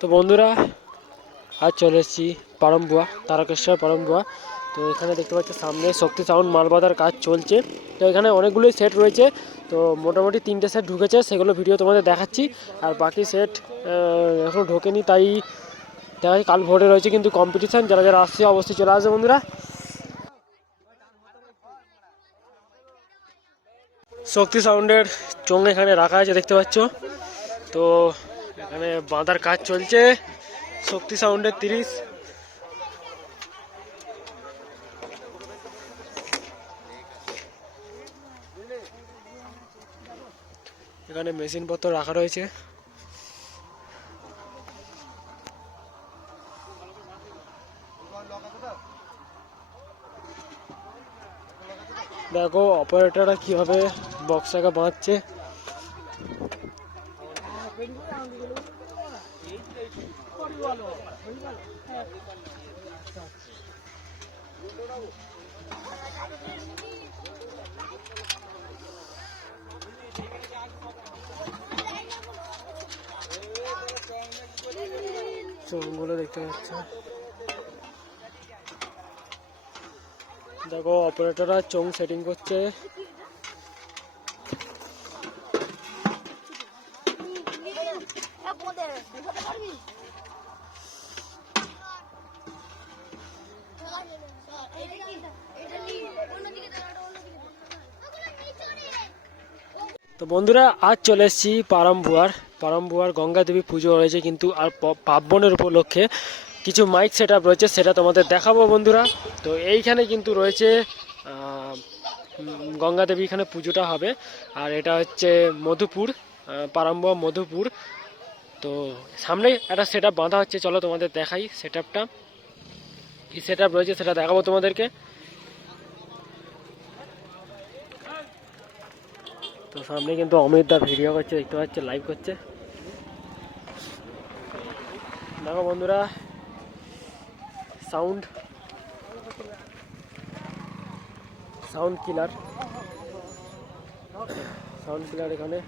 তো বন্ধুরা আজ চলে এসেছি পারমবুয়া, তারকেশ্বর পারমবুয়া। তো এখানে দেখতে পাচ্ছি সামনে শক্তি সাউন্ড মাল বাঁধার কাজ চলছে। তো এখানে অনেকগুলোই সেট রয়েছে, তো মোটামুটি 3টে সেট ঢুকেছে, সেগুলো ভিডিও তোমাদের দেখাচ্ছি। আর বাকি সেট এখনও ঢোকেনি, তাই দেখাচ্ছি। কাল ভোরে রয়েছে কিন্তু কম্পিটিশান, যারা যারা আসছে অবশ্যই চলে আসবে বন্ধুরা। শক্তি সাউন্ডের চোঙ এখানে রাখা আছে দেখতে পাচ্ছ। তো এখানে বাঁধার কাজ চলছে শক্তি সাউন্ডের 30। এখানে মেশিনপত্র রাখা রয়েছে। দেখো অপারেটররা কিভাবে বক্সটাকে বাঁধছে। চোঙগুলো দেখতে পাচ্ছ। দেখো অপারেটররা চোঙ সেটিং করছে। তো বন্ধুরা আজ চলে এসেছি পারমবুয়ার গঙ্গা দেবী পুজো রয়েছে কিন্তু, আর পার্বণের উপলক্ষে কিছু মাইক সেট আপ রয়েছে, সেটা তোমাদের দেখাবো বন্ধুরা। তো এইখানে কিন্তু রয়েছে গঙ্গা দেবী, এখানে পুজোটা হবে। আর এটা হচ্ছে মধুপুর, পারমবুয়া মধুপুর। তো সামনেই একটা সেট আপ বাঁধা হচ্ছে, চলো তোমাদের দেখাই সেট আপটা। কি সেট আপ রয়েছে সেটা দেখাবো তোমাদেরকে। তো সামনে কিন্তু অমিত দা ভিডিও করছে, দেখতে পাচ্ছে, লাইভ করছে। দেখো বন্ধুরা সাউন্ড কিলার এখানে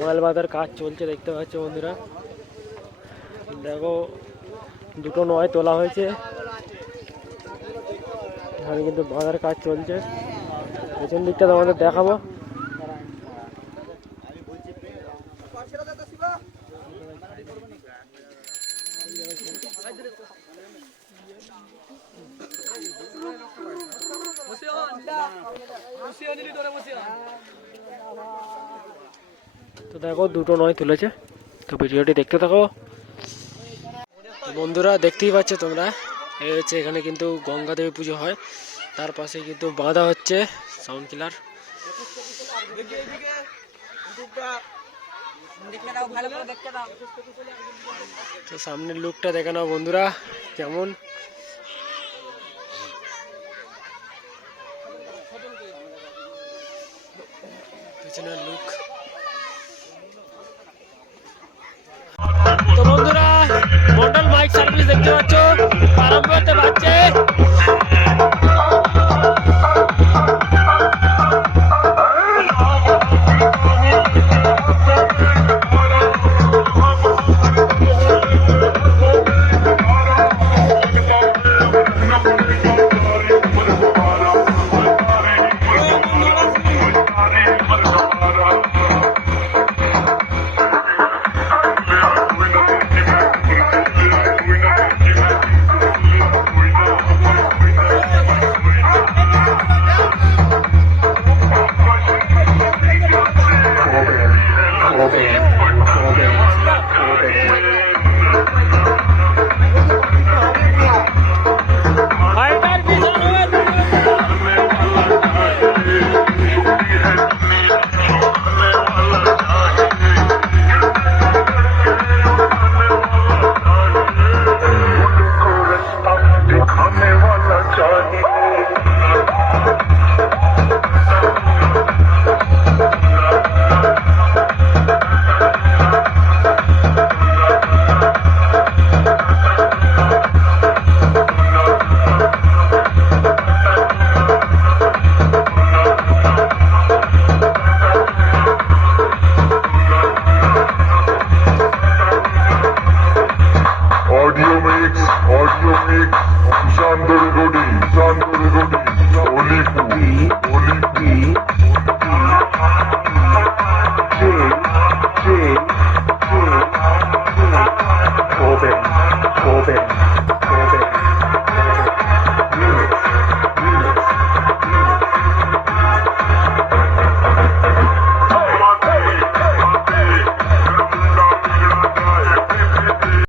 মাল বাঁধার কাজ চলছে দেখতে পাচ্ছ বন্ধুরা। দেখো দুটো নয় তোলা হয়েছে, এখানে কিন্তু বাঁধার কাজ চলছে। পেছন দিকটা তোমাদের দেখাবো। তো দেখো দুটো নয় তুলেছে, তো ভিডিওটি দেখতে থাকো বন্ধুরা। দেখতেই পাচ্ছ তোমরা, এই হচ্ছে এখানে কিন্তু গঙ্গা দেবী পুজো হয়, তার পাশে কিন্তু বাঁধা হচ্ছে সাউন্ড কিলার। তো সামনের লুকটা দেখে নাও বন্ধুরা কেমন। পেছনের লুক। তো বন্ধুরা মন্ডল মাইক সার্ভিস দেখতে পাচ্ছ,